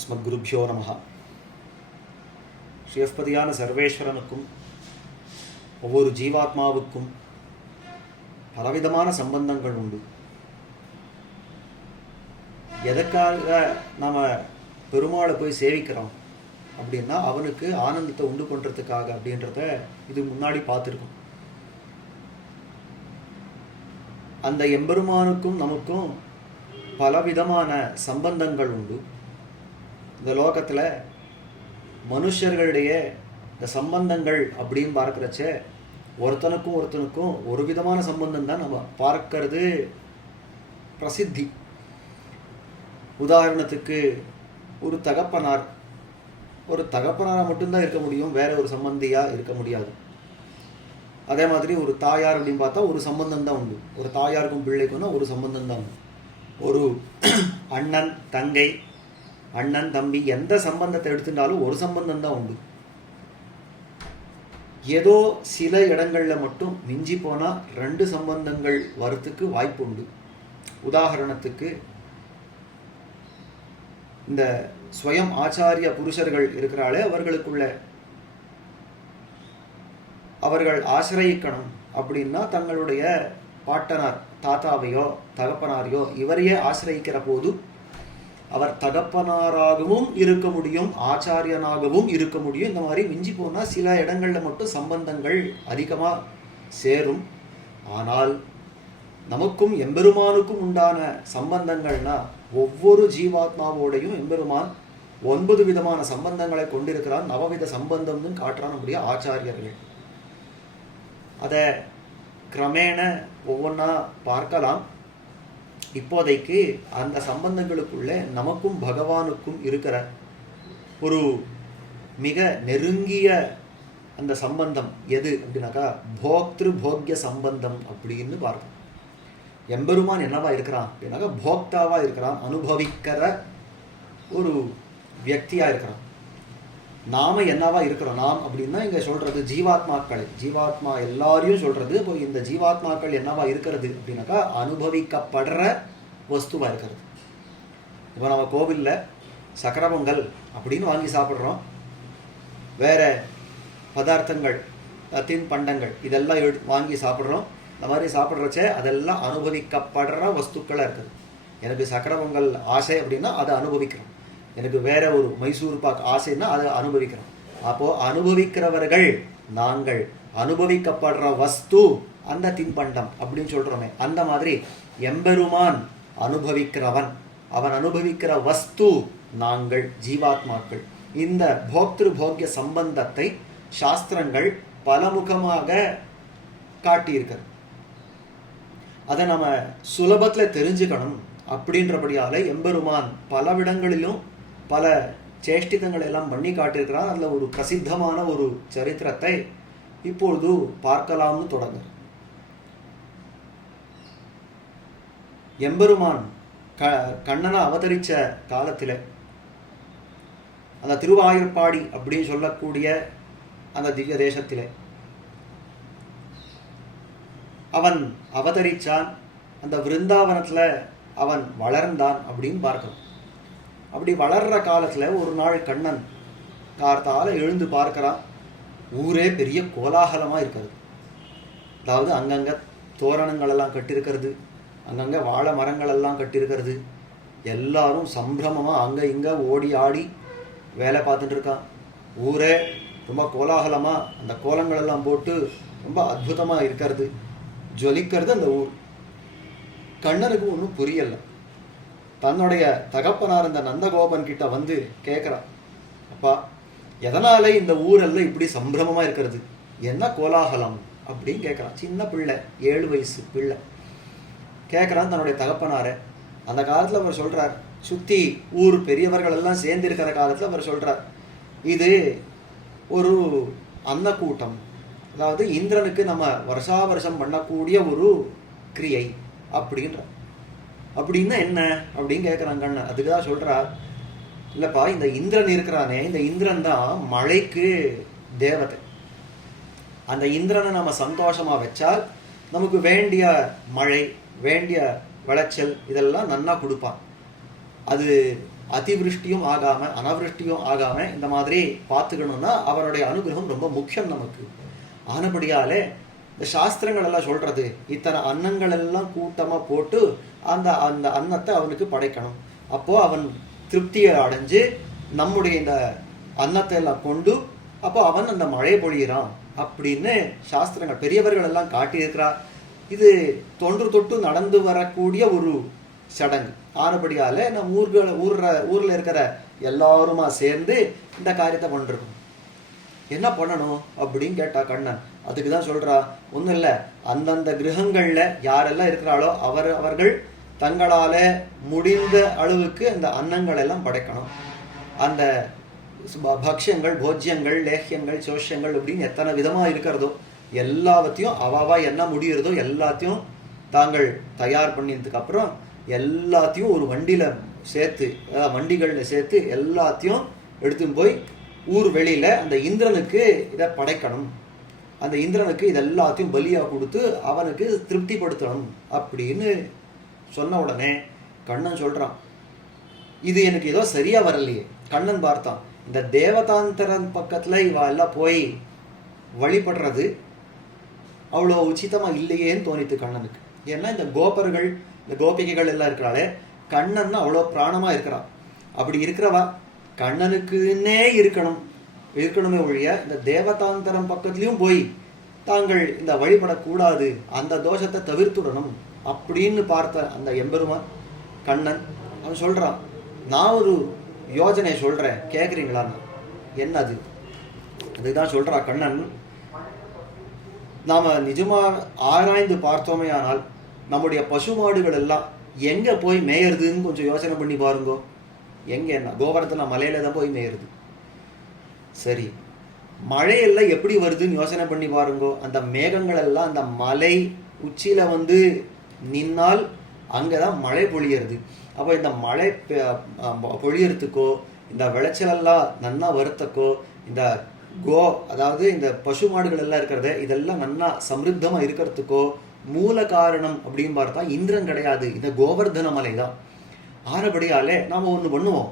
அஸ்மத்குருப்யோ நமஹ. ஸ்ரீயஸ்பதியான சர்வேஸ்வரனுக்கும் ஒவ்வொரு ஜீவாத்மாவுக்கும் பலவிதமான சம்பந்தங்கள் உண்டு. எதற்காக நாம் பெருமாளை போய் சேவிக்கிறோம் அப்படின்னா அவனுக்கு ஆனந்தத்தை உண்டு பண்ணுறதுக்காக அப்படின்றத இது முன்னாடி பார்த்துருக்கோம். அந்த எம்பெருமானுக்கும் நமக்கும் பலவிதமான சம்பந்தங்கள் உண்டு. இந்த லோகத்தில் மனுஷர்களிடையே இந்த சம்பந்தங்கள் அப்படின்னு பார்க்குறச்ச ஒருத்தனுக்கும் ஒரு விதமான சம்பந்தம் தான் நம்ம பார்க்கறது பிரசித்தி. உதாரணத்துக்கு ஒரு தகப்பனாராக மட்டும்தான் இருக்க முடியும், வேற ஒரு சம்பந்தியாக இருக்க முடியாது. அதே மாதிரி ஒரு தாயார் அப்படின்னு பார்த்தா ஒரு சம்பந்தம் தான் உண்டு. ஒரு தாயாருக்கும் பிள்ளைக்கும்னா ஒரு சம்பந்தம் தான் உண்டு. ஒரு அண்ணன் தங்கை, அண்ணன் தம்பி, எந்த சம்பந்தத்தை எடுத்துட்டாலும் ஒரு சம்பந்தம் தான் உண்டு. ஏதோ சில இடங்களில் மட்டும் மிஞ்சி போனால் 2 சம்பந்தங்கள் வரத்துக்கு வாய்ப்பு உண்டு. உதாரணத்துக்கு இந்த ஸ்வயம் ஆச்சாரிய புருஷர்கள் இருக்கிறாளே, அவர்கள் ஆசிரயிக்கணும் அப்படின்னா தங்களுடைய பாட்டனார், தாத்தாவையோ தகப்பனாரையோ இவரையே ஆசிரயிக்கிற போது அவர் தகப்பனாராகவும் இருக்க முடியும், ஆச்சாரியனாகவும் இருக்க முடியும். இந்த மாதிரி மிஞ்சி போனால் சில இடங்களில் மட்டும் சம்பந்தங்கள் அதிகமாக சேரும். ஆனால் நமக்கும் எம்பெருமானுக்கும் உண்டான சம்பந்தங்கள்னா ஒவ்வொரு ஜீவாத்மாவோடையும் எம்பெருமான் 9 விதமான சம்பந்தங்களை கொண்டிருக்கிறான். நவவித சம்பந்தம்னு காட்டுறான் நம்முடைய ஆச்சாரியர்கள். அதை கிரமேண ஒவ்வொன்றா பார்க்கலாம். இப்போதைக்கு அந்த சம்பந்தங்களுக்குள்ள நமக்கும் பகவானுக்கும் இருக்கிற ஒரு மிக நெருங்கிய அந்த சம்பந்தம் எது அப்படின்னாக்கா போக்திரு போக்ய சம்பந்தம் அப்படின்னு பார்ப்போம். எம்பெருமான் என்னவா இருக்கிறான் அப்படின்னாக்கா போக்தாவா இருக்கிறான், அனுபவிக்கிற ஒரு வியக்தியா இருக்கிறான். நாம என்னவா இருக்கிறோம்? நாம் அப்படின்னா இங்க சொல்றது ஜீவாத்மாக்களை, ஜீவாத்மா எல்லாரையும் சொல்றது. இப்போ இந்த ஜீவாத்மாக்கள் என்னவா இருக்கிறது அப்படின்னாக்கா அனுபவிக்கப்படுற வஸ்துவா இருக்கிறது. இப்போ நம்ம கோவில்ல சக்கர பொங்கல் அப்படின்னு வாங்கி சாப்பிட்றோம், வேற பதார்த்தங்கள் தின்பண்டங்கள் இதெல்லாம் வாங்கி சாப்பிட்றோம். இந்த மாதிரி சாப்பிட்றச்சே அதெல்லாம் அனுபவிக்கப்படுற வஸ்துக்களாக இருக்குது. எனக்கு சக்கர பொங்கல் ஆசை அப்படின்னா அதை அனுபவிக்கிறோம். எனக்கு வேற ஒரு மைசூர் பாக் ஆசைன்னா அதை அனுபவிக்கிறோம். அப்போது அனுபவிக்கிறவர்கள் நாங்கள், அனுபவிக்கப்படுற வஸ்து அந்த தின்பண்டம் அப்படின்னு சொல்கிறோமே, அந்த மாதிரி எம்பெருமான் அனுபவிக்கிறவன், அவன் அனுபவிக்கிற வஸ்து நாங்கள் ஜீவாத்மாக்கள். இந்த போக்திரு போக்ய சம்பந்தத்தை சாஸ்திரங்கள் பலமுகமாக காட்டியிருக்கிறது. அதை நம்ம சுலபத்தில் தெரிஞ்சுக்கணும் அப்படின்றபடியால எம்பெருமான் பலவிடங்களிலும் பல சேஷ்டிதங்களை எல்லாம் பண்ணி காட்டியிருக்கிறான். அதில் ஒரு பிரசித்தமான ஒரு சரித்திரத்தை இப்பொழுது பார்க்கலாம்னு தொடங்க. எம்பெருமான் கண்ணனை அவதரித்த காலத்தில் அந்த திருவாயூர்பாடி அப்படின்னு சொல்லக்கூடிய அந்த திவ்ய தேசத்திலே அவன் அவதரிச்சான். அந்த விருந்தாவனத்தில் அவன் வளர்ந்தான் அப்படின்னு பார்க்கணும். அப்படி வளர்ற காலத்தில் ஒரு நாள் கண்ணன் கார்த்தால எழுந்து பார்க்கிறான், ஊரே பெரிய கோலாகலமாக இருக்கிறது. அதாவது அங்கங்கே தோரணங்கள் எல்லாம் கட்டியிருக்கிறது, அங்கங்கே வாழை மரங்கள் எல்லாம் கட்டியிருக்கிறது. எல்லாரும் சம்பிரமமாக அங்கே இங்கே ஓடி ஆடி வேலை பார்த்துட்டு இருக்கான். ஊரே ரொம்ப கோலாகலமாக அந்த கோலங்கள் எல்லாம் போட்டு ரொம்ப அற்புதமாக இருக்கிறது, ஜொலிக்கிறது அந்த ஊர். கண்ணனுக்கு ஒன்றும் புரியலை. தன்னுடைய தகப்பனார் இந்த நந்தகோபன் கிட்ட வந்து கேட்குறான், அப்பா எதனால இந்த ஊரெல்லாம் இப்படி சம்பிரமமாக இருக்கிறது, என்ன கோலாகலம் அப்படின்னு கேட்குறான். சின்ன பிள்ளை, 7 வயசு பிள்ளை கேட்குறான் தன்னுடைய தகப்பனாரை. அந்த காலத்தில் அவர் சொல்கிறார், சுற்றி ஊர் பெரியவர்கள் எல்லாம் சேர்ந்திருக்கிற காலத்தில் அவர் சொல்கிறார், இது ஒரு அன்னக்கூட்டம், அதாவது இந்திரனுக்கு நம்ம வருஷா வருஷம் பண்ணக்கூடிய ஒரு கிரியை அப்படின்ற. அப்படின்னா என்ன அப்படின்னு கேட்குறாங்க கண்ணன். அதுக்கு தான் சொல்கிறார், இல்லைப்பா இந்த இந்திரன் இருக்கிறானே, இந்த இந்திரன் தான் மழைக்கு தேவதை. அந்த இந்திரனை நம்ம சந்தோஷமாக வச்சால் நமக்கு வேண்டிய மழை, வேண்டிய விளைச்சல் இதெல்லாம் நன்னா கொடுப்பான். அது அதிவிருஷ்டியும் ஆகாம அனவிருஷ்டியும் ஆகாம இந்த மாதிரி பார்த்துக்கணும்னா அவருடைய அனுகிரகம் ரொம்ப முக்கியம் நமக்கு. ஆனபடியாலே இந்த சாஸ்திரங்கள் எல்லாம் சொல்றது இத்தனை அன்னங்கள் எல்லாம் கூட்டமா போட்டு அந்த அந்த அன்னத்தை அவனுக்கு படைக்கணும். அப்போ அவன் திருப்தியை அடைஞ்சு நம்முடைய இந்த அன்னத்தை எல்லாம் கொண்டு அப்போ அவன் அந்த மழை பொழியிறான் அப்படின்னு சாஸ்திரங்கள் பெரியவர்கள் எல்லாம் காட்டியிருக்கிறார். இது தொன்று தொட்டு நடந்து வரக்கூடிய ஒரு சடங்கு. ஆனபடியால நம்ம ஊர்ல இருக்கிற எல்லாருமா சேர்ந்து இந்த காரியத்தை பண்ணிருக்கோம். என்ன பண்ணணும் அப்படின்னு கேட்டா கண்ணன் அதுக்கு தான் சொல்றா, ஒன்றும் இல்லை, அந்தந்த கிரகங்கள்ல யாரெல்லாம் இருக்கிறாளோ அவர்கள் தங்களால முடிந்த அளவுக்கு அந்த அன்னங்கள் எல்லாம் படைக்கணும். அந்த பக்ஷங்கள், போஜ்யங்கள், லேஹ்யங்கள், சோஷங்கள் அப்படின்னு எத்தனை விதமா இருக்கிறதோ எல்லாவற்றையும் அவாவா என்ன முடிகிறதோ எல்லாத்தையும் தாங்கள் தயார் பண்ணினதுக்கு அப்புறம் எல்லாத்தையும் ஒரு வண்டியில சேர்த்து, வண்டிகள்ல சேர்த்து எல்லாத்தையும் எடுத்துன்னு போய் ஊர் வெளியில அந்த இந்திரனுக்கு இதை படைக்கணும். அந்த இந்திரனுக்கு இது எல்லாத்தையும் பலியா கொடுத்து அவனுக்கு திருப்திப்படுத்தணும் அப்படின்னு சொன்ன உடனே கண்ணன் சொல்றான், இது எனக்கு ஏதோ சரியா வரலையே. கண்ணன் பார்த்தான், இந்த தேவதாந்தரன் பக்கத்துல இவ எல்லாம் போய் வழிபடுறது அவ்வளோ உச்சிதமா இல்லையேன்னு தோணித்து கண்ணனுக்கு. ஏன்னா இந்த கோபர்கள், இந்த கோபிகைகள் எல்லாம் இருக்கிறாளே, கண்ணன் அவ்வளோ பிராணமா இருக்கிறான். அப்படி இருக்கிறவா கண்ணனுக்குன்னே இருக்கணுமே ஒழிய இந்த தேவதாந்தரம் பக்கத்துலயும் போய் தாங்கள் இந்த வழிபடக்கூடாது, அந்த தோஷத்தை தவிர்த்துடணும் அப்படின்னு பார்த்த அந்த எம்பெருமான் கண்ணன் அவன் சொல்றான், நான் ஒரு யோஜனை சொல்றேன் கேட்குறீங்களான்னு. என்னது? அதுதான் சொல்றா கண்ணன், நாம நிஜமா ஆராய்ந்து பார்த்தோமே ஆனால் நம்முடைய பசுமாடுகள் எல்லாம் எங்க போய் மேயறதுன்னு கொஞ்சம் யோசனை பண்ணி பாருங்கோ. எங்க என்ன கோவர்தன மலையில தான் போய் மேயறது. சரி, மழையெல்லாம் எப்படி வருதுன்னு யோசனை பண்ணி பாருங்கோ. அந்த மேகங்கள் எல்லாம் அந்த மலை உச்சியில வந்து நின்னால் அங்கதான் மழை பொழியறது. அப்போ இந்த மழை பொழியறதுக்கோ இந்த விளைச்சலெல்லாம் நன்னா வருத்தக்கோ இந்த அதாவது இந்த பசு மாடுகள் எல்லாம் இருக்கிறத இதெல்லாம் நன்னா சமிருத்தமா இருக்கிறதுக்கோ மூல காரணம் அப்படின்னு பார்த்தா இந்திரன் கிடையாது, இந்த கோவர்தன மலை தான். ஆனபடியாலே நாம ஒண்ணு பண்ணுவோம்,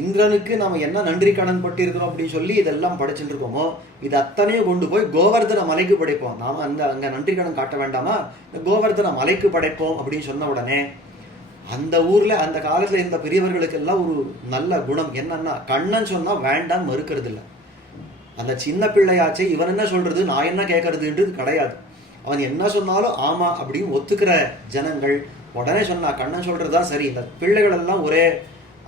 இந்திரனுக்கு நாம என்ன நன்றி கடன் பட்டிருக்கிறோம் அப்படின்னு சொல்லி இதெல்லாம் படைச்சுட்டு இருக்கோமோ இது அத்தனையும் கொண்டு போய் கோவர்தன மலைக்கு படைப்போம். நாம அங்க நன்றி கடன் காட்ட வேண்டாமா, இந்த கோவர்தன மலைக்கு படைப்போம் அப்படின்னு சொன்ன உடனே அந்த ஊர்ல அந்த காலத்துல இருந்த பெரியவர்களுக்கு எல்லாம் ஒரு நல்ல குணம் என்னன்னா, கண்ணன் சொன்னா வேண்டாம் மறுக்கிறது இல்லை. அந்த சின்ன பிள்ளையாச்சே இவன் என்ன சொல்றது நான் என்ன கேட்கறதுன்றது கிடையாது. அவன் என்ன சொன்னாலும் ஆமா அப்படின்னு ஒத்துக்கிற ஜனங்கள் உடனே சொன்னா கண்ணன் சொல்றதுதான் சரி. இந்த பிள்ளைகள் எல்லாம் ஒரே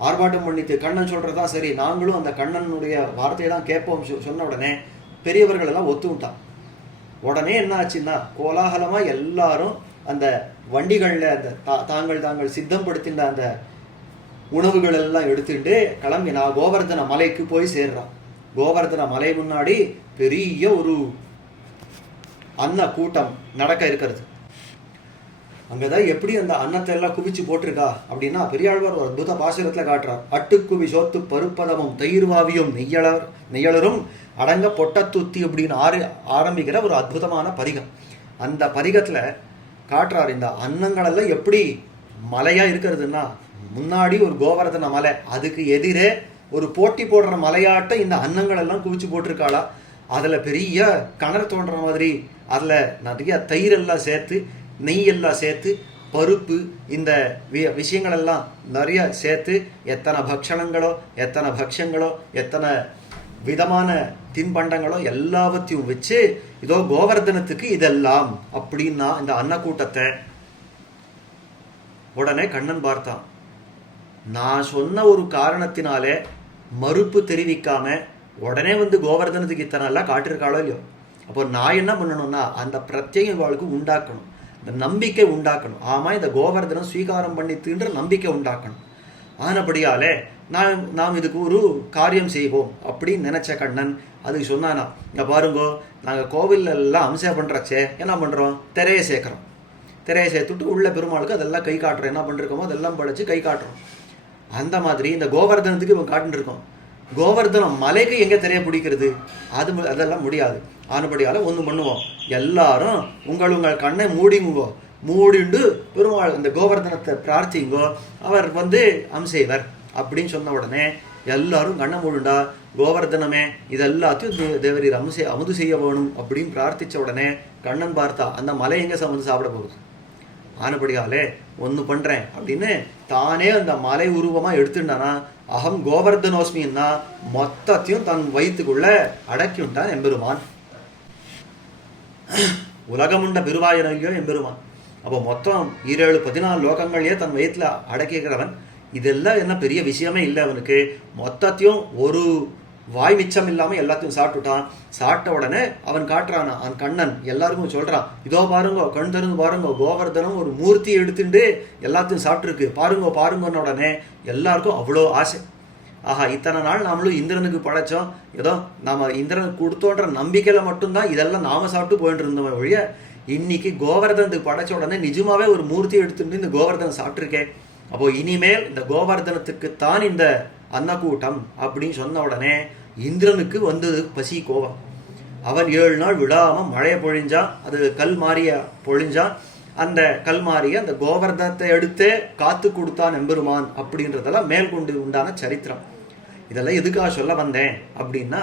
ஆர்ப்பாட்டம் பண்ணிட்டு கண்ணன் சொல்றதுதான் சரி, நாங்களும் அந்த கண்ணனுடைய வார்த்தையை தான் கேட்போம் சொன்ன உடனே பெரியவர்கள் எல்லாம் ஒத்துவிட்டான். உடனே என்ன ஆச்சுன்னா கோலாகலமா எல்லாரும் அந்த வண்டிகள்ல அந்த தாங்கள் சித்தப்படுத்தின அந்த உணவுகள் எல்லாம் எடுத்துட்டு கிளம்பி நான் கோவர்தன மலைக்கு போய் சேர்றான். கோவர்தன மலை முன்னாடி பெரிய ஒரு அன்ன கூட்டம் நடக்க இருக்கிறது. அங்கதான் எப்படி அந்த அன்னத்தை எல்லாம் குவிச்சு போட்டிருக்கா அப்படின்னா பெரியாழ்வார் ஒரு அற்புத பாசுரத்துல காட்டுறார். அட்டுக்குவி சோத்து பருப்பதமும் தயிர்வாவியும் நெய்யலரும் அடங்க பொட்டத்துத்தி அப்படின்னு ஆரம்பிக்கிற ஒரு அற்புதமான பதிகம். அந்த பதிகத்துல காட்டுறார் இந்த அன்னங்கள் எல்லாம் எப்படி மலையா இருக்கிறதுன்னா, முன்னாடி ஒரு கோவர்தன மலை, அதுக்கு எதிரே ஒரு போட்டி போடுற மலையாட்டம் இந்த அன்னங்கள் எல்லாம் குவிச்சு போட்டிருக்காளா. அதுல பெரிய கிணறு தோன்ற மாதிரி அதுல நிறைய தயிர் எல்லாம் சேர்த்து நெய் எல்லாம் சேர்த்து பருப்பு இந்த விஷயங்கள் எல்லாம் நிறைய சேர்த்து எத்தனை பக்ஷணங்களோ எத்தனை பக்ஷங்களோ எத்தனை விதமான தின்பண்டங்களோ எல்லாவற்றையும் வச்சு இதோ கோவர்தனத்துக்கு இதெல்லாம் அப்படின்னா இந்த அன்னக்கூட்டத்தை உடனே கண்ணன் பார்த்தான். நான் சொன்ன ஒரு காரணத்தினாலே மறுப்பு தெரிவிக்காம உடனே வந்து கோவர்தனத்துக்கு இத்தனை எல்லாம் காட்டிருக்காளோ இல்லையோ. அப்போ நான் என்ன பண்ணணும்னா அந்த பிரத்யேக வாழ்க்கை உண்டாக்கணும், இந்த நம்பிக்கை உண்டாக்கணும். ஆமா இந்த கோவர்தனம் ஸ்வீகாரம் பண்ணித்துன்ற நம்பிக்கை உண்டாக்கணும். ஆனபடியாலே நாம் இதுக்கு ஒரு காரியம் செய்வோம் அப்படின்னு நினைச்ச கண்ணன் அதுக்கு சொன்னானா, இங்க பாருங்கோ, நாங்கள் கோவில் எல்லாம் அம்சம் பண்றச்சே என்ன பண்றோம், திரையை சேர்க்கிறோம். திரையை சேர்த்துட்டு உள்ள பெருமாளுக்கு அதெல்லாம் கை காட்டுறோம். என்ன பண்ணிருக்கோமோ அதெல்லாம் படைச்சு கை காட்டுறோம். அந்த மாதிரி இந்த கோவர்தனத்துக்கு இவன் காட்டுன்னு இருக்கோம். கோவர்தனம் மலைக்கு எங்க திரைய பிடிக்கிறது, அதெல்லாம் முடியாது. ஆனபடியால ஒண்ணு பண்ணுவோம், எல்லாரும் உங்கள் கண்ணை மூடிட்டு பெருமாள் இந்த கோவர்தனத்தை பிரார்த்திங்கோ, அவர் வந்து அம்சைவர் அப்படின்னு சொன்ன உடனே எல்லாரும் கண்ண மூடுண்டா, கோவர்தனமே இதெல்லாத்தையும் தேவரீர் அமுது செய்ய வேணும் அப்படின்னு பிரார்த்திச்ச உடனே கண்ணன் பார்த்தா அந்த மலை எங்க சமந்து சாப்பிட போகுது. ஆனபடியாலே ஒன்று பண்றேன் அப்படின்னு தானே அந்த மலை உருவமா எடுத்துட்டானா, அகம் கோவர்தனோஸ்மின்னா மொத்தத்தையும் தன் வயிற்றுக்குள்ள அடக்கிவிட்டான் எம்பெருமான். உலகமுண்ட பெருவாயனையோ எம்பெருமான். அப்போ மொத்தம் 17-14 லோகங்களையே தன் வயிற்றுல அடக்கிக்கிறவன். இதெல்லாம் என்ன பெரிய விஷயமே இல்லை அவனுக்கு. மொத்தத்தையும் ஒரு வாய் மிச்சம் இல்லாமல் எல்லாத்தையும் சாப்பிட்டுட்டான். சாப்பிட்ட உடனே அவன் காட்டுறான், அவன் கண்ணன் எல்லாருக்கும் சொல்றான், இதோ பாருங்க, கண் திறந்து பாருங்க, கோவர்தனம் ஒரு மூர்த்தி எடுத்துட்டு எல்லாத்தையும் சாப்பிட்டுருக்கு, பாருங்க பாருங்கன்னு உடனே எல்லாருக்கும் அவ்வளோ ஆசை. ஆஹா, இத்தனை நாள் நாமளும் இந்திரனுக்கு படைச்சோம், ஏதோ நாம இந்திரனுக்கு கொடுத்தோன்ற நம்பிக்கையில மட்டும்தான் இதெல்லாம் நாம சாப்பிட்டு போயிட்டு இருந்தோம் வழிய, இன்னைக்கு கோவர்தனத்துக்கு படைச்ச உடனே நிஜமாவே ஒரு மூர்த்தி எடுத்துட்டு இந்த கோவர்தனம் சாப்பிட்டுருக்கேன். அப்போ இனிமேல் இந்த கோவர்தனத்துக்குத்தான் இந்த அன்னக்கூட்டம் அப்படின்னு சொன்ன உடனே இந்திரனுக்கு வந்தது பசி கோபம். அவன் 7 நாள் விடாம மழையை பொழிஞ்சான். அது கல் மாறிய பொழிஞ்சான். அந்த கல் மாறிய அந்த கோவர்தனத்தை எடுத்தே காத்து கொடுத்தான் எம்பெருமான் அப்படின்றதெல்லாம் மேற்கொண்டு உண்டான சரித்திரம். இதெல்லாம் எதுக்காக சொல்ல வந்தேன் அப்படின்னா,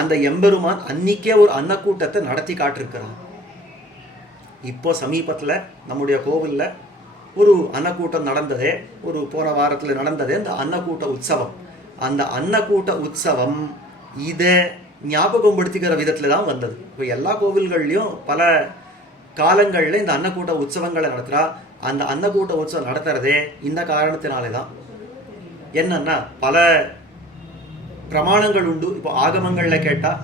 அந்த எம்பெருமான் அன்னைக்கே ஒரு அன்னக்கூட்டத்தை நடத்தி காட்டிருக்கிறான். இப்போ சமீபத்தில் நம்முடைய கோவிலில் ஒரு அன்னக்கூட்டம் நடந்ததே, ஒரு போன வாரத்தில் நடந்ததே இந்த அன்னக்கூட்ட உற்சவம். அந்த அன்னக்கூட்ட உற்சவம் இதை ஞாபகம் படுத்திக்கிற விதத்தில் தான் வந்தது. இப்போ எல்லா கோவில்கள்லையும் பல காலங்களில் இந்த அன்னக்கூட்ட உற்சவங்களை நடத்துகிறா. அந்த அன்னக்கூட்ட உற்சவம் நடத்துறதே இந்த காரணத்தினாலே தான். என்னன்னா, பல பிரமாணங்கள் உண்டு. இப்போ ஆகமங்களில் கேட்டால்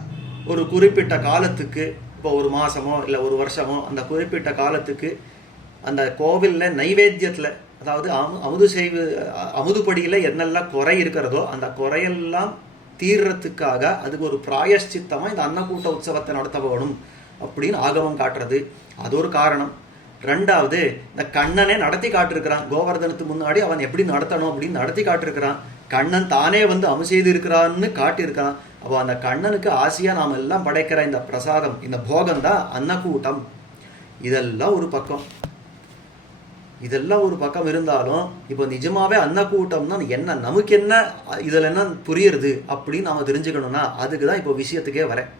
ஒரு குறிப்பிட்ட காலத்துக்கு, இப்போ ஒரு மாதமோ இல்லை ஒரு வருஷமோ, அந்த குறிப்பிட்ட காலத்துக்கு அந்த கோவிலில் நைவேத்தியத்தில், அதாவது அமுதுபடியில் என்னெல்லாம் குறை இருக்கிறதோ அந்த குறையெல்லாம் தீர்றதுக்காக அதுக்கு ஒரு பிராயஷ்சித்தமாக இந்த அன்னக்கூட்ட உற்சவத்தை நடத்த வேணும் அப்படின்னு ஆகமம் காட்டுறது. அது ஒரு காரணம். ரெண்டாவது, இந்த கண்ணனே நடத்தி காட்டிருக்கிறான். கோவர்தனத்துக்கு முன்னாடி அவன் எப்படி நடத்தணும் அப்படின்னு நடத்தி காட்டிருக்கிறான். கண்ணன் தானே வந்து செய்து இருக்கிறான்னு காட்டியிருக்கான். அப்போ அந்த கண்ணனுக்கு ஆசையாக நாம் எல்லாம் படைக்கிற இந்த பிரசாதம், இந்த போகம் தான் அன்னக்கூட்டம். இதெல்லாம் ஒரு பக்கம் இருந்தாலும் இப்போ நிஜமாவே அன்னக்கூட்டம்னா என்ன, நமக்கு என்ன இதில் என்ன புரியுறது அப்படின்னு நாம் தெரிஞ்சுக்கணும்னா அதுக்கு தான் இப்போ விஷயத்துக்கே வரேன்.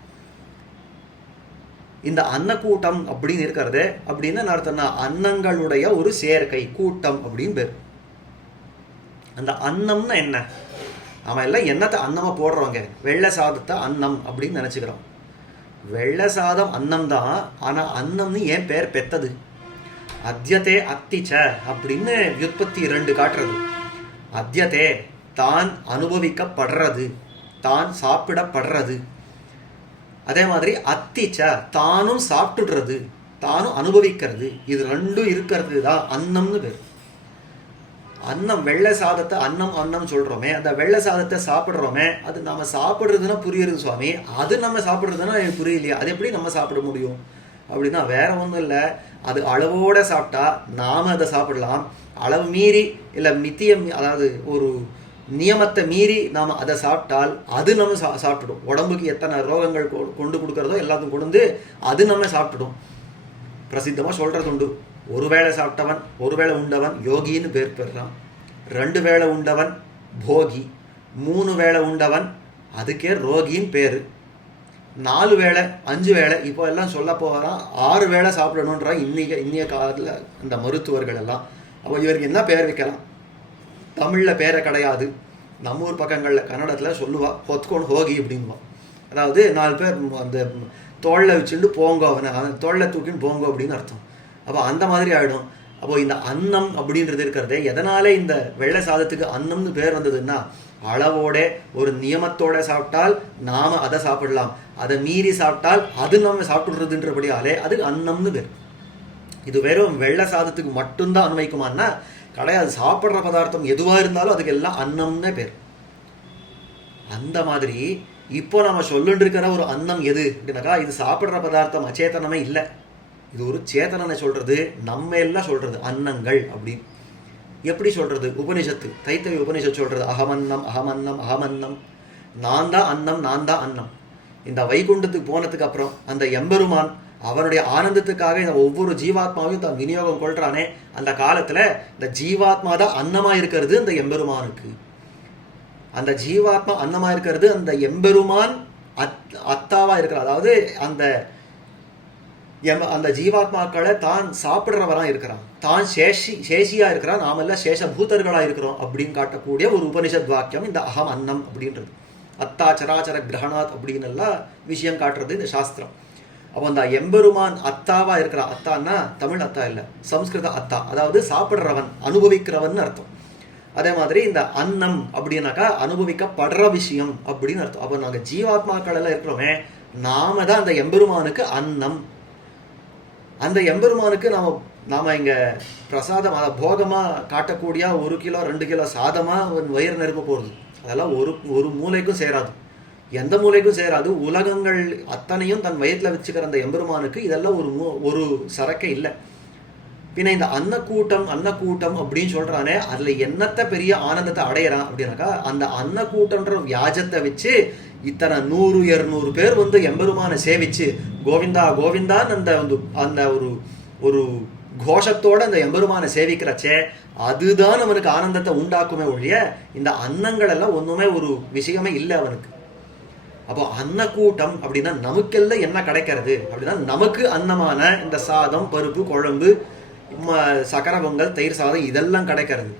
இந்த அன்னக்கூட்டம் அப்படின்னு இருக்கிறது அப்படின்னு அர்த்தம்னா அன்னங்களுடைய ஒரு சேர்க்கை, கூட்டம் அப்படின்னு பேர். அந்த அன்னம்னா என்ன? அவன் எல்லாம் என்னத்தை அன்னமாக போடுறவங்க, வெள்ளை சாதத்தை அன்னம் அப்படின்னு நினச்சிக்கிறோம். வெள்ளை சாதம் அன்னம் தான். ஆனால் அன்னம்னு ஏன் பேர் பெத்தது? அத்தியதே அத்திச்ச அப்படின்னு வியுத்பத்தி 2 காட்டுறது. அத்தியதே தான் அனுபவிக்கப்படுறது, தான் சாப்பிடப்படுறது. அதே மாதிரி அத்திச்ச தானும் சாப்பிட்டுடுறது, தானும் அனுபவிக்கிறது. இது 2 இருக்கிறது தான் அன்னம்னு பேர். அன்னம், வெள்ளை சாதத்தை அன்னம் சொல்றோமே, அந்த வெள்ளை சாதத்தை சாப்பிட்றோமே, அது நம்ம சாப்பிட்றதுன்னா புரியுறது சுவாமி, அது நம்ம சாப்பிட்றதுன்னா எனக்கு புரியலையா, அது எப்படி நம்ம சாப்பிட முடியும் அப்படின்னா வேற ஒன்றும் இல்லை. அது அளவோட சாப்பிட்டா நாம் அதை சாப்பிடலாம். அளவு மீறி இல்லை மித்தியம், அதாவது ஒரு நியமத்தை மீறி நாம் அதை சாப்பிட்டால் அது நம்ம சாப்பிட்டுடும். உடம்புக்கு எத்தனை ரோகங்கள் கொண்டு கொடுக்கறதோ எல்லாத்தையும் கொண்டு அது நம்ம சாப்பிட்டுடும். பிரசித்தமாக சொல்கிறது உண்டு, ஒரு வேளை சாப்பிட்டவன், ஒரு வேளை உண்டவன் யோகின்னு பேர் பெறுறான். 2 வேளை உண்டவன் போகி, 3 வேளை உண்டவன் அதுக்கே ரோகின்னு பேர். 4 வேளை 5 வேளை இப்போ எல்லாம் சொல்ல போகிறான் 6 வேளை சாப்பிடணுன்ற இன்னைய காலத்தில் இந்த மருத்துவர்கள் எல்லாம். அப்போ இவருக்கு என்ன பேர் வைக்கலாம்? தமிழில் பேரை கிடையாது. நம்ம ஊர் பக்கங்களில் கன்னடத்தில் சொல்லுவா பொத்கோன் ஹோகி அப்படின்வான். அதாவது 4 பேர் அந்த தோளில் வச்சுட்டு போங்க, அவனை தோளில் தூக்கின்னு போங்க அப்படின்னு அர்த்தம். அப்போ அந்த மாதிரி ஆகிடும். அப்போது இந்த அன்னம் அப்படின்றது இருக்கிறதே, எதனாலே இந்த வெள்ளை சாதத்துக்கு அன்னம்னு பேர் வந்ததுன்னா, அளவோட ஒரு நியமத்தோட சாப்பிட்டால் நாம் அதை சாப்பிடலாம், அதை மீறி சாப்பிட்டால் அது நம்ம சாப்பிட்றதுன்றபடியாலே அது அன்னம்னு பேர். இது வெறும் வெள்ளை சாதத்துக்கு மட்டும்தான் அன்வைக்குமான்னா கிடையாது. சாப்பிட்ற பதார்த்தம் எதுவாக இருந்தாலும் அதுக்கு எல்லாம் அன்னம்னே பேர். அந்த மாதிரி இப்போ நம்ம சொல்லிட்டு இருக்கிற ஒரு அன்னம் எது அப்படின்னாக்கா, இது சாப்பிட்ற பதார்த்தம் அச்சேதனமே இல்லை, இது ஒரு சேதனனை சொல்றது, நம்ம எல்லாம் சொல்றது அன்னங்கள் அப்படின்னு. எப்படி சொல்றது? உபனிஷத்து, தைத்தரிய உபனிஷத்து சொல்றது அகமன்னம் அகமன்னம் அகமன்னம், நான் தான் அன்னம் நான் தான் அன்னம். இந்த வைகுண்டத்துக்கு போனதுக்கு அப்புறம் அந்த எம்பெருமான் அவனுடைய ஆனந்தத்துக்காக இந்த ஒவ்வொரு ஜீவாத்மாவையும் தான் விநியோகம் கொள்றானே, அந்த காலத்துல இந்த ஜீவாத்மா தான் அன்னமா இருக்கிறது அந்த எம்பெருமானுக்கு. அந்த ஜீவாத்மா அன்னமா இருக்கிறது அந்த எம்பெருமான் அத்தாவா இருக்கிறார். அதாவது அந்த அந்த ஜீவாத்மாக்களை தான் சாப்பிட்றவரா இருக்கிறான், தான் சேஷியா இருக்கிறான், நாமெல்லாம் சேஷபூதர்களா இருக்கிறோம் அப்படின்னு காட்டக்கூடிய ஒரு உபனிஷத் வாக்கியம் இந்த அகம் அன்னம் அப்படின்றது. அத்தா சராச்சர கிரகணாத் அப்படின்னு எல்லாம் விஷயம் காட்டுறது இந்த சாஸ்திரம். அப்போ அந்த எம்பெருமான் அத்தாவா இருக்கிறான். அத்தான்னா தமிழ் அத்தா இல்லை, சம்ஸ்கிருத அத்தா, அதாவது சாப்பிட்றவன், அனுபவிக்கிறவன் அர்த்தம். அதே மாதிரி இந்த அன்னம் அப்படின்னாக்கா அனுபவிக்கப்படுற விஷயம் அப்படின்னு அர்த்தம். அப்போ நாங்கள் ஜீவாத்மாக்கள் எல்லாம் இருக்கிறோமே, நாம தான் அந்த எம்பெருமானுக்கு அன்னம். அந்த எம்பெருமானுக்கு நாம இங்க பிரசாதம் போகமா காட்டக்கூடிய 1 கிலோ 2 கிலோ சாதமா வயிறு நெருப்ப போறது, அதெல்லாம் ஒரு மூலைக்கும் சேராது, எந்த மூலைக்கும் சேராது. உலகங்கள் அத்தனையும் தன் வயிற்றுல வச்சுக்கிற அந்த எம்பெருமானுக்கு இதெல்லாம் ஒரு சரக்கே இல்லை. பின்ன இந்த அன்னக்கூட்டம் அப்படின்னு சொல்றானே, அதுல என்னத்த பெரிய ஆனந்தத்தை அடையிறான் அப்படின்னாக்கா, அந்த அன்னக்கூட்டம்ன்ற வியாஜத்தை வச்சு இத்தனை 100-200 பேர் எம்பெருமானை சேவிச்சு கோவிந்தா கோவிந்தான்னு அந்த ஒரு கோஷத்தோட அந்த எம்பெருமானை சேவிக்கிறச்சே, அதுதான் அவனுக்கு ஆனந்தத்தை உண்டாக்குமே ஒழிய இந்த அன்னங்கள் எல்லாம் ஒண்ணுமே ஒரு விஷயமே இல்லை அவனுக்கு. அப்போ அன்னக்கூட்டம் அப்படின்னா நமக்கெல்லாம் என்ன கிடைக்கிறது அப்படின்னா, நமக்கு அன்னமான இந்த சாதம், பருப்பு, குழம்பு, சக்கர பொங்கல், தயிர் சாதம் இதெல்லாம் கிடைக்கிறது.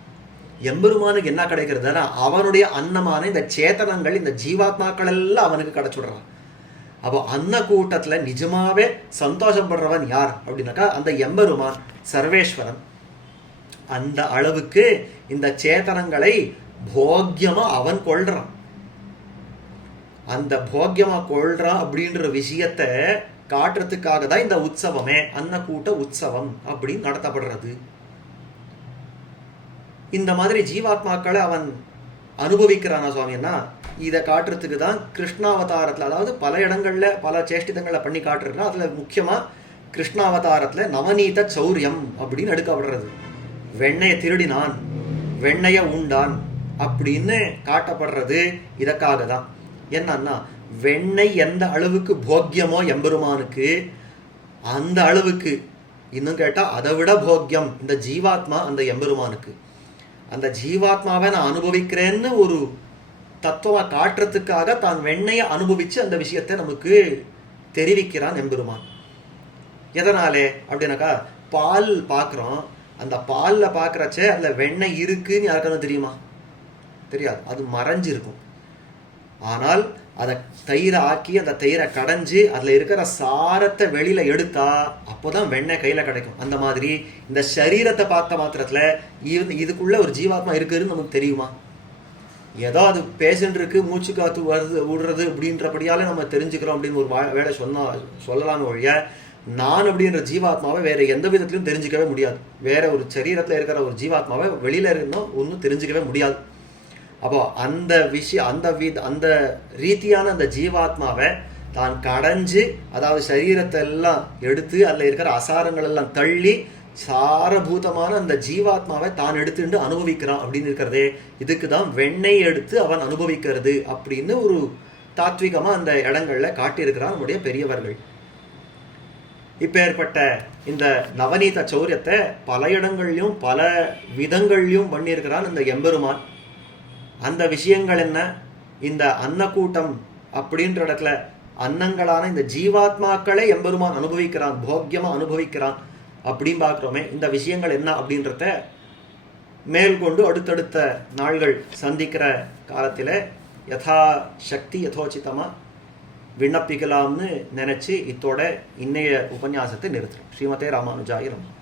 எம்பெருமானுக்கு என்ன கிடைக்கிறதுனா அவனுடைய அன்னமான இந்த சேத்தனங்கள், இந்த ஜீவாத்மாக்கள் எல்லாம் அவனுக்கு கிடைச்சுடுறான். அப்போ அன்னக்கூட்டத்துல நிஜமாவே சந்தோஷப்படுறவன் யார் அப்படின்னாக்கா அந்த எம்பெருமான் சர்வேஸ்வரன். அந்த அளவுக்கு இந்த சேத்தனங்களை போக்கியமா அவன் கொள்றான். அந்த போக்கியமா கொள்றான் அப்படின்ற விஷயத்த காட்டுறதுக்காக தான் இந்த உற்சவமே அன்னக்கூட்ட உற்சவம் அப்படின்னு நடத்தப்படுறது. இந்த மாதிரி ஜீவாத்மாக்களை அவன் அனுபவிக்கிறானா சுவாமின்னா, இதை காட்டுறதுக்கு தான் கிருஷ்ணாவதாரத்தில், அதாவது பல இடங்கள்ல பல சேஷ்டிதங்களை பண்ணி காட்டுறதுனா அதுல முக்கியமா கிருஷ்ணாவதாரத்துல நவநீத சௌரியம் அப்படின்னு எடுக்கப்படுறது. வெண்ணையை திருடினான், வெண்ணைய உண்டான் அப்படின்னு காட்டப்படுறது இதற்காக தான். என்னன்னா, வெண்ணெய் எந்த அளவுக்கு போக்கியமோ எம்பெருமானுக்கு, அந்த அளவுக்கு இன்னும் கேட்டா அதை விட போக்கியம் இந்த ஜீவாத்மா அந்த எம்பெருமானுக்கு. அந்த ஜீவாத்மாவை நான் அனுபவிக்கிறேன்னு ஒரு தத்துவமா காட்டுறதுக்காக தான் வெண்ணையை அனுபவிச்சு அந்த விஷயத்தை நமக்கு தெரிவிக்கிறான் எம்பெருமான். எதனாலே அப்படின்னாக்கா, பால் பார்க்குறோம், அந்த பாலில் பார்க்குறச்சே அதில் வெண்ணெய் இருக்குன்னு யாருக்காவது தெரியுமா? தெரியாது, அது மறைஞ்சிருக்கும். ஆனால் அதை தயிரை ஆக்கி அந்த தயிரை கடைஞ்சி அதில் இருக்கிற சாரத்தை வெளியில எடுத்தா அப்போதான் வெண்ணெய் கையில கிடைக்கும். அந்த மாதிரி இந்த சரீரத்தை பார்த்த மாத்திரத்துல இதுக்குள்ள ஒரு ஜீவாத்மா இருக்குன்னு நமக்கு தெரியுமா? ஏதோ அது பேஷண்ட் இருக்கு, மூச்சு காத்து வருது விடுறது அப்படின்றபடியாலே நம்ம தெரிஞ்சுக்கிறோம் அப்படின்னு ஒரு வேலை சொல்லலாம்னு ஒழிய, நான் அப்படின்ற ஜீவாத்மாவை வேற எந்த விதத்திலையும் தெரிஞ்சுக்கவே முடியாது. வேற ஒரு சரீரத்துல இருக்கிற ஒரு ஜீவாத்மாவை வெளியில இருந்தோம் ஒன்றும் தெரிஞ்சுக்கவே முடியாது. அப்போ அந்த விஷயம் அந்த ரீதியான அந்த ஜீவாத்மாவை தான் கடைஞ்சு, அதாவது சரீரத்தை எல்லாம் எடுத்து அதில் இருக்கிற அசாரங்கள் எல்லாம் தள்ளி சாரபூதமான அந்த ஜீவாத்மாவை தான் எடுத்துட்டு அனுபவிக்கிறான் அப்படின்னு இருக்கிறதே, இதுக்கு தான் வெண்ணெய் எடுத்து அவன் அனுபவிக்கிறது அப்படின்னு ஒரு தாத்விகமா அந்த இடங்கள்ல காட்டியிருக்கிறான் நம்முடைய பெரியவர்கள். இப்பேற்பட்ட இந்த நவநீத சௌரியத்தை பல இடங்கள்லையும் பல விதங்கள்லையும் பண்ணியிருக்கிறான் இந்த எம்பெருமான். அந்த விஷயங்கள் என்ன? இந்த அன்னக்கூட்டம் அப்படின்ற இடத்துல அன்னங்களான இந்த ஜீவாத்மாக்களை எம்பெருமான் அனுபவிக்கிறான், போக்கியமா அனுபவிக்கிறான் அப்படின்னு பார்க்குறோமே. இந்த விஷயங்கள் என்ன அப்படின்றத மேற்கொண்டு அடுத்தடுத்த நாள்கள் சந்திக்கிற காலத்தில் யதா சக்தி யதோச்சிதமா விண்ணப்பிக்கலாம்னு நினைச்சு இத்தோட இன்னைய உபன்யாசத்தை நிறுத்துறோம். ஸ்ரீமதே ராமானுஜாய நமः.